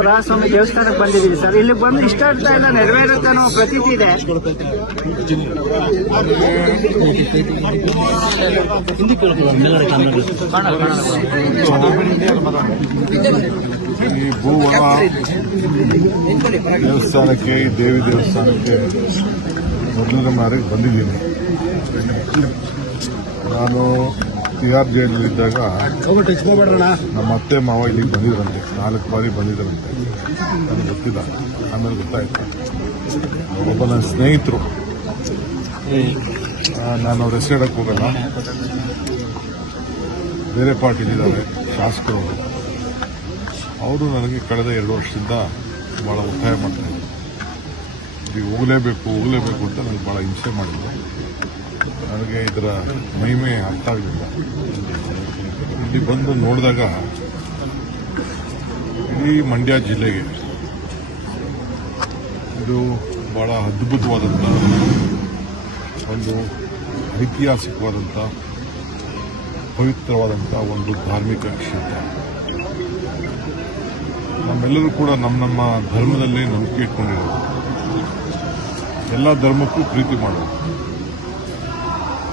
ವರಹಸ್ವಾಮಿ ದೇವಸ್ಥಾನಕ್ಕೆ ಬಂದಿದ್ದೀವಿ ಸರ್. ಇಲ್ಲಿ ಬಂದು ಇಷ್ಟಾರ್ಥ ಎಲ್ಲ ನೆರವೇರುತ್ತೆ ಅನ್ನೋ ಪ್ರತೀತಿ ಇದೆ. ಈ ಭೂವನ ದೇವಸ್ಥಾನಕ್ಕೆ, ಈ ದೇವಿ ದೇವಸ್ಥಾನಕ್ಕೆ ಮೊದಲನೇ ಬಾರಿಗೆ ಬಂದಿದ್ದೀನಿ. ನಾನು ತಿಹಾರ್ ಜೈಲಿದ್ದಾಗ ನಮ್ಮ ಅತ್ತೆ ಮಾವ ಇಲ್ಲಿಗೆ ಬಂದಿದ್ರಂತೆ, 4 ಬಾರಿ ಬಂದಿದ್ರಂತೆ. ನನಗೆ ಗೊತ್ತಿಲ್ಲ, ಆಮೇಲೆ ಗೊತ್ತಾಯ್ತು. ಒಬ್ಬ ನನ್ನ ಸ್ನೇಹಿತರು, ನಾನು ಅವ್ರ ಹೆಸರು ಹೇಳಕ್ಕೆ ಹೋಗಲ್ಲ, ಬೇರೆ ಪಾರ್ಟಿಲಿದ್ದಾರೆ ಶಾಸಕರು. ಅವರು ನನಗೆ ಕಳೆದ 2 ವರ್ಷದಿಂದ ಭಾಳ ಒತ್ತಾಯ ಮಾಡ್ತಾರೆ. ಈಗ ಹೋಗಲೇಬೇಕು ಅಂತ ನನಗೆ ಭಾಳ ಹಿಂಸೆ ಮಾಡಿದ್ರು. ನನಗೆ ಇದರ ಮಹಿಮೆ ಅರ್ಥ ಆಗಲಿಲ್ಲ. ಇಲ್ಲಿ ಬಂದು ನೋಡಿದಾಗ ಇಡೀ ಮಂಡ್ಯ ಜಿಲ್ಲೆಗೆ ಇದು ಭಾಳ ಅದ್ಭುತವಾದಂಥ ಒಂದು ಐತಿಹಾಸಿಕವಾದಂಥ ಪವಿತ್ರವಾದಂಥ ಒಂದು ಧಾರ್ಮಿಕ ಕ್ಷೇತ್ರ. ನಮ್ಮೆಲ್ಲರೂ ಕೂಡ ನಮ್ಮ ಧರ್ಮದಲ್ಲಿ ನಂಬಿಕೆ ಇಟ್ಕೊಂಡಿರೋದು, ಎಲ್ಲ ಧರ್ಮಕ್ಕೂ ಪ್ರೀತಿ ಮಾಡೋದು.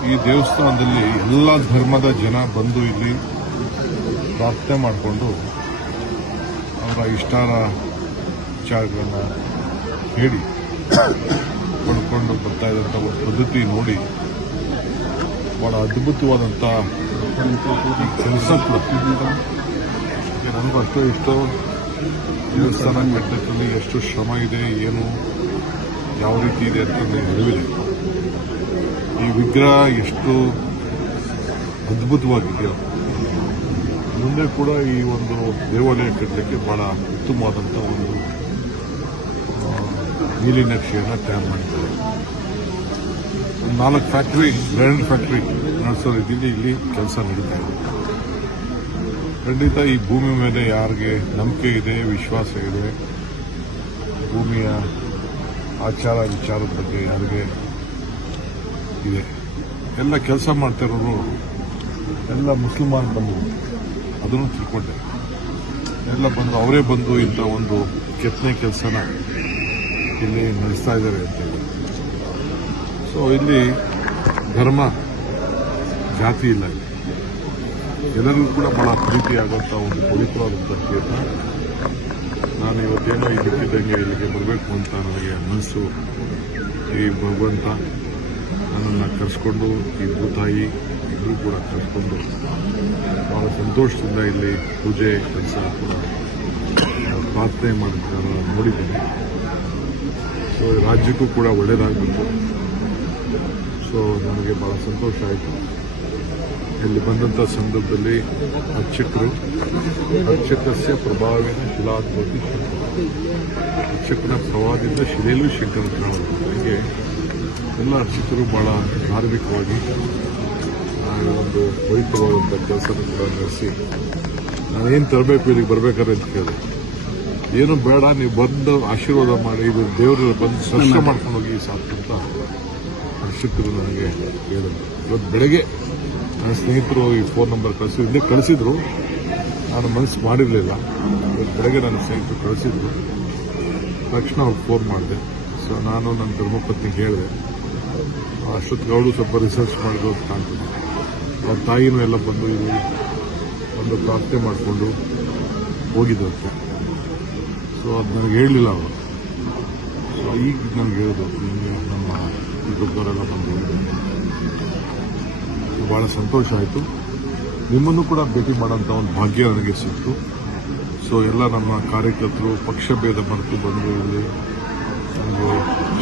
ಈ ದೇವಸ್ಥಾನದಲ್ಲಿ ಎಲ್ಲ ಧರ್ಮದ ಜನ ಬಂದು ಇಲ್ಲಿ ಪ್ರಾರ್ಥನೆ ಮಾಡಿಕೊಂಡು ಅವರ ಇಷ್ಟಾಚಾರಗಳನ್ನು ಹೇಳಿ ಪಡ್ಕೊಂಡು ಬರ್ತಾ ಇದ್ದಂಥ ಒಂದು ಪದ್ಧತಿ ನೋಡಿ ಬಹಳ ಅದ್ಭುತವಾದಂಥ ಕೆಲಸ ಕೂಡ. ನನಗೂ ಅಷ್ಟೋ ಇಷ್ಟೋ ದೇವಸ್ಥಾನ ಕಟ್ಟಡದಲ್ಲಿ ಎಷ್ಟು ಶ್ರಮ ಇದೆ, ಏನು ಯಾವ ರೀತಿ ಇದೆ ಅಂತ ನನಗೆ ಅರಿವಿದೆ. ಈ ವಿಗ್ರಹ ಎಷ್ಟು ಅದ್ಭುತವಾಗಿದೆಯೋ, ಮುಂದೆ ಕೂಡ ಈ ಒಂದು ದೇವಾಲಯ ಕಟ್ಟಲಿಕ್ಕೆ ಬಹಳ ಉತ್ತಮವಾದಂಥ ಒಂದು ನೀಲಿ ನಕ್ಷೆಯನ್ನು ತಯಾರು ಮಾಡಿದ್ದಾರೆ. 4 ಫ್ಯಾಕ್ಟರಿ, ಗ್ರ್ಯಾಂಡ್ ಫ್ಯಾಕ್ಟರಿ ನಡೆಸೋ ರೀತಿಯಲ್ಲಿ ಇಲ್ಲಿ ಕೆಲಸ ನಡೀತಾ ಇದೆ. ಖಂಡಿತ ಈ ಭೂಮಿ ಮೇಲೆ ಯಾರಿಗೆ ನಂಬಿಕೆ ಇದೆ, ವಿಶ್ವಾಸ ಇದೆ, ಭೂಮಿಯ ಆಚಾರ ವಿಚಾರದ ಬಗ್ಗೆ ಯಾರಿಗೆ ಇದೆ, ಎಲ್ಲ ಕೆಲಸ ಮಾಡ್ತಿರೋರು ಎಲ್ಲ ಮುಸಲ್ಮಾನ್ ಬಂದು ಅದನ್ನು ತಿಳ್ಕೊಂಡೆ. ಎಲ್ಲ ಬಂದು ಅವರೇ ಬಂದು ಇಂಥ ಒಂದು ಕೆತ್ತನೆ ಕೆಲಸನ ಇಲ್ಲಿ ನಡೆಸ್ತಾ ಇದ್ದಾರೆ ಅಂತ. ಸೊ ಇಲ್ಲಿ ಧರ್ಮ ಜಾತಿ ಇಲ್ಲ, ಎಲ್ಲರಿಗೂ ಕೂಡ ಬಹಳ ಪ್ರೀತಿಯಾಗುವಂಥ ಒಂದು ಪವಿತ್ರವಾದಂಥ ಕ್ಷೇತ್ರ. ನಾನು ಇವತ್ತೇನೋ ಇದಕ್ಕಿದ್ದಂಗೆ ಇಲ್ಲಿಗೆ ಬರಬೇಕು ಅಂತ ನನಗೆ ಮನಸ್ಸು, ಈ ಭಗವಂತ ನನ್ನನ್ನು ಕರೆಸ್ಕೊಂಡು, ಈ ಭೂತಾಯಿ ಇಬ್ಬರು ಕೂಡ ಕರೆಸ್ಕೊಂಡು ಬಹಳ ಸಂತೋಷದಿಂದ ಇಲ್ಲಿ ಪೂಜೆ ಕೆಲಸ ಕೂಡ ಪ್ರಾರ್ಥನೆ ಮಾಡೋದನ್ನು ನೋಡಿದ್ದೀನಿ. ಸೊ ರಾಜ್ಯಕ್ಕೂ ಕೂಡ ಒಳ್ಳೆಯದಾಗಬೇಕು. ಸೊ ನನಗೆ ಬಹಳ ಸಂತೋಷ ಆಯಿತು. ಇಲ್ಲಿ ಬಂದಂಥ ಸಂದರ್ಭದಲ್ಲಿ ಅರ್ಚಕಸ್ಯ ಪ್ರಭಾವೇನ ಶಿಲಾದ್ಭವತಿ, ಅರ್ಚಕನ ಪ್ರಭಾವದಿಂದ ಶಿಲೆಯಲ್ಲೂ ಶಂಕರ ಕಾಣುವುದು. ಹೀಗೆ ಎಲ್ಲ ಅರ್ಚಕರು ಬಹಳ ಧಾರ್ಮಿಕವಾಗಿ ಒಂದು ಪವಿತ್ರವಾದಂಥ ಕೆಲಸನ ಕೂಡ ನಡೆಸಿ, ನಾನೇನು ತರಬೇಕು ಇಲ್ಲಿಗೆ ಬರಬೇಕಾದ್ರೆ ಅಂತ ಕೇಳಿದೆ. ಏನು ಬೇಡ, ನೀವು ಬಂದು ಆಶೀರ್ವಾದ ಮಾಡಿ, ಇದು ದೇವರ ಬಂದು ದರ್ಶನ ಮಾಡ್ಕೊಂಡು ಹೋಗಿ ಸಾಕು ಅಂತ ಅರ್ಚಕರು ನನಗೆ ಹೇಳಿದರು. ಇವತ್ತು ಬೆಳಗ್ಗೆ ನನ್ನ ಸ್ನೇಹಿತರು ಈ ಫೋನ್ ನಂಬರ್ ಕಳಿಸಿದ್ರು, ನಾನು ಮನಸ್ಸು ಮಾಡಿರಲಿಲ್ಲ. ಇವತ್ತು ಬೆಳಗ್ಗೆ ನನ್ನ ಸ್ನೇಹಿತರು ಕಳಿಸಿದ್ರು, ತಕ್ಷಣ ಅವ್ರಿಗೆ ಫೋನ್ ಮಾಡಿದೆ. ಸೊ ನಾನು ನನ್ನ ಧರ್ಮಪತ್ನಿಗೆ ಹೇಳಿದೆ. ಅಷ್ಟೊತ್ತಿಗೆ ಅವಳು ಸ್ವಲ್ಪ ರಿಸರ್ಚ್ ಮಾಡಿದ್ರು ಅಂತ ಕಾಣ್ತದೆ. ಅವ್ರ ತಾಯಿನೂ ಎಲ್ಲ ಬಂದು ಇಲ್ಲಿ ಒಂದು ಪ್ರಾರ್ಥನೆ ಮಾಡಿಕೊಂಡು ಹೋಗಿದ್ದಂತೆ. ಸೊ ಅದು ನನಗೆ ಹೇಳಲಿಲ್ಲ ಅವರು. ಸೊ ಈಗ ನನಗೆ ಹೇಳಿದ್ರು, ನಿಮಗೆ ನಮ್ಮ ದೊಡ್ಡವರೆಲ್ಲ ಬಂದು ಬಹಳ ಸಂತೋಷ ಆಯಿತು. ನಿಮ್ಮನ್ನು ಕೂಡ ಭೇಟಿ ಮಾಡೋಂಥ ಒಂದು ಭಾಗ್ಯ ನನಗೆ ಸಿಕ್ತು. ಸೊ ಎಲ್ಲ ನಮ್ಮ ಕಾರ್ಯಕರ್ತರು ಪಕ್ಷ ಭೇದ ಮರೆತು ಬಂದು ಇಲ್ಲಿ ನನಗೆ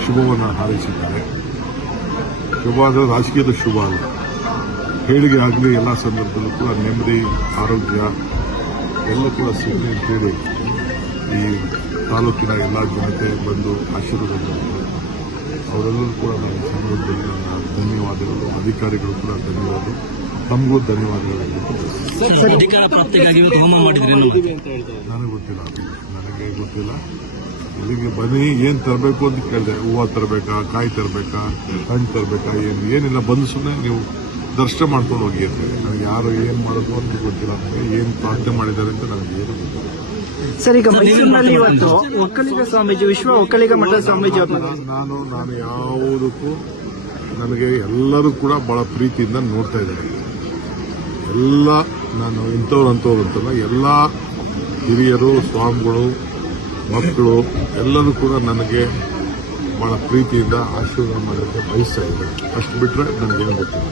ಶುಭವನ್ನು ಹಾರೈಸಿದ್ದಾರೆ. ಶುಭ ಅಂದರೆ ರಾಜಕೀಯದ ಶುಭ ಅಲ್ಲ, ಹೇಳಿಕೆ ಆಗಲಿ ಎಲ್ಲ ಸಂದರ್ಭದಲ್ಲೂ ಕೂಡ ನೆಮ್ಮದಿ, ಆರೋಗ್ಯ ಎಲ್ಲ ಕೂಡ ಸಿಗಲಿ ಅಂತೇಳಿ ಈ ತಾಲೂಕಿನ ಎಲ್ಲ ಜನತೆ ಬಂದು ಆಶೀರ್ವಾದ ಮಾಡಿದ್ದಾರೆ. ಅವರೆಲ್ಲರೂ ಕೂಡ ನನ್ನ ಸಂದರ್ಭದಲ್ಲಿ ನನ್ನ ಧನ್ಯವಾದಗಳು. ಅಧಿಕಾರಿಗಳು ಕೂಡ ಧನ್ಯವಾದ, ತಮಗೂ ಧನ್ಯವಾದಗಳು. ಅಧಿಕಾರ ಪ್ರಾಪ್ತಿಗಾಗಿ ಹೋಮ ಮಾಡಿದ್ರೆ ನನಗೆ ಗೊತ್ತಿಲ್ಲ. ಇಲ್ಲಿಗೆ ಬನ್ನಿ, ಏನು ತರಬೇಕು ಅಂತ ಕೇಳಿದೆ. ಹೂವು ತರಬೇಕಾ, ಕಾಯಿ ತರಬೇಕಾ, ಹಣ್ಣು ತರಬೇಕಾ, ಏನಿಲ್ಲ, ಬಂದು ಸುಮ್ಮನೆ ನೀವು ದರ್ಶನ ಮಾಡ್ಕೊಂಡು ಹೋಗಿ ಅಂತ. ನನಗೆ ಯಾರು ಏನು ಮಾಡೋದು ಅಂತ ಗೊತ್ತಿಲ್ಲ. ನನಗೆ ಏನು ಪ್ರಾರ್ಥನೆ ಮಾಡಿದ್ದಾರೆ ಅಂತ ನನಗೆ ಏನು ಗೊತ್ತಿಲ್ಲ. ಸರ್, ಈಗ ಮೈಸೂರಿನಲ್ಲಿ ಇವತ್ತು ಒಕ್ಕಲಿಗ ಸ್ವಾಮೀಜಿ, ವಿಶ್ವ ಒಕ್ಕಲಿಗ ಮಠ ಸ್ವಾಮೀಜಿ ಅವರು ನಾನು ಯಾವುದಕ್ಕೂ ನನಗೆ ಎಲ್ಲರೂ ಕೂಡ ಬಹಳ ಪ್ರೀತಿಯಿಂದ ನೋಡ್ತಾ ಇದ್ದಾರೆ. ಎಲ್ಲ ನಾನು ಇಂಥವ್ರು ಅಂತಲ್ಲ, ಎಲ್ಲ ಹಿರಿಯರು, ಸ್ವಾಮಿಗಳು, ಮಕ್ಕಳು ಎಲ್ಲರೂ ಕೂಡ ನನಗೆ ಬಹಳ ಪ್ರೀತಿಯಿಂದ ಆಶೀರ್ವಾದ ಮಾಡೋಕ್ಕೆ ಬಯಸ್ತಾ ಇದ್ದಾರೆ. ಅಷ್ಟು ಬಿಟ್ಟರೆ ನನಗೇನು ಗೊತ್ತಿಲ್ಲ.